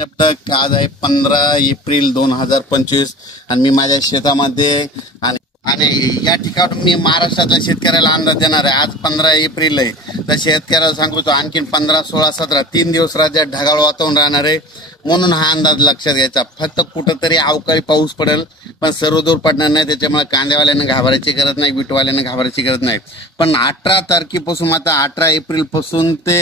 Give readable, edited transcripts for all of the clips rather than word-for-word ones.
आज आहे 15 एप्रिल 2025 आणि मी माझ्या शेतामध्ये आणि आणि या ठिकाणी मी महाराष्ट्रातल्या शेतकऱ्याला अंदाज देणार आहे. आज 15 एप्रिल आहे, तर शेतकऱ्याला सांगतो आणखीन 15, 16, 17 3 दिवस राज्यात ढगाळ वातावरण राहणार आहे. म्हणून हा अंदाज लक्षात घ्यायचा. फक्त कुठंतरी अवकाळी पाऊस पडेल, पण सर्वदूर पडणार नाही. त्याच्यामुळे कांद्यावाल्यानं घाबरायची गरज नाही, बीटवाल्यानं घाबरायची गरज नाही. पण 18 तारखेपासून आता 18 एप्रिल पासून ते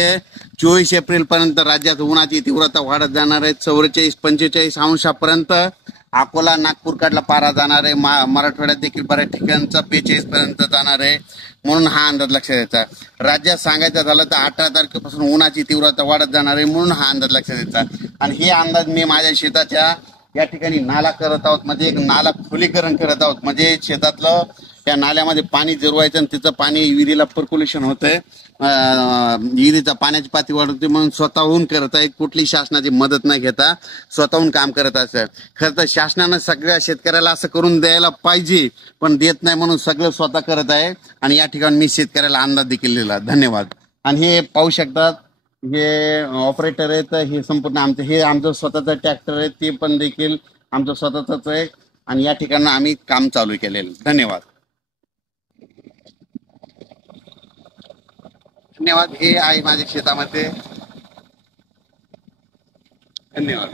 24 एप्रिल पर्यंत राज्यात उन्हाची तीव्रता वाढत जाणार आहे. 44-45 अंशापर्यंत अकोला नागपूर कडला पारा जाणार आहे. मराठवाड्यात देखील बऱ्याच ठिकाणचा 45 पर्यंत जाणार आहे. म्हणून हा अंदाज लक्षात घ्यायचा. राज्यात सांगायचं झालं तर 18 तारखेपासून उन्हाची तीव्रता वाढत जाणार आहे. म्हणून हा अंदाज लक्षात घ्यायचा. आणि हे अंदाज मी माझ्या शेताच्या या ठिकाणी नाला करत आहोत, म्हणजे एक नाला खोलीकरण करत आहोत. म्हणजे शेतातलं त्या नाल्यामध्ये पाणी जिरवायचं आणि तिचं पाणी विहिरीला पर्क्युलेशन होतंय, विहिरीचा पाण्याची पातळी वाढवते. म्हणून स्वतःहून करत आहे, कुठली शासनाची मदत नाही घेता स्वतःहून काम करत असं. खरं तर शासनानं सगळ्या शेतकऱ्याला असं करून द्यायला पाहिजे, पण देत नाही. म्हणून सगळं स्वतः करत आहे. आणि या ठिकाणी मी शेतकऱ्याला अंदाज देखील दिला. धन्यवाद. आणि हे पाहू शकतात, हे ऑपरेटर आहेत, हे संपूर्ण आमचं, हे आमचं स्वतःचं ट्रॅक्टर आहे, ते पण देखील आमचं स्वतःच आहे. आणि या ठिकाणी आम्ही काम चालू केलेलं. धन्यवाद. धन्यवाद. हे आहे माझ्या शेतामध्ये. धन्यवाद.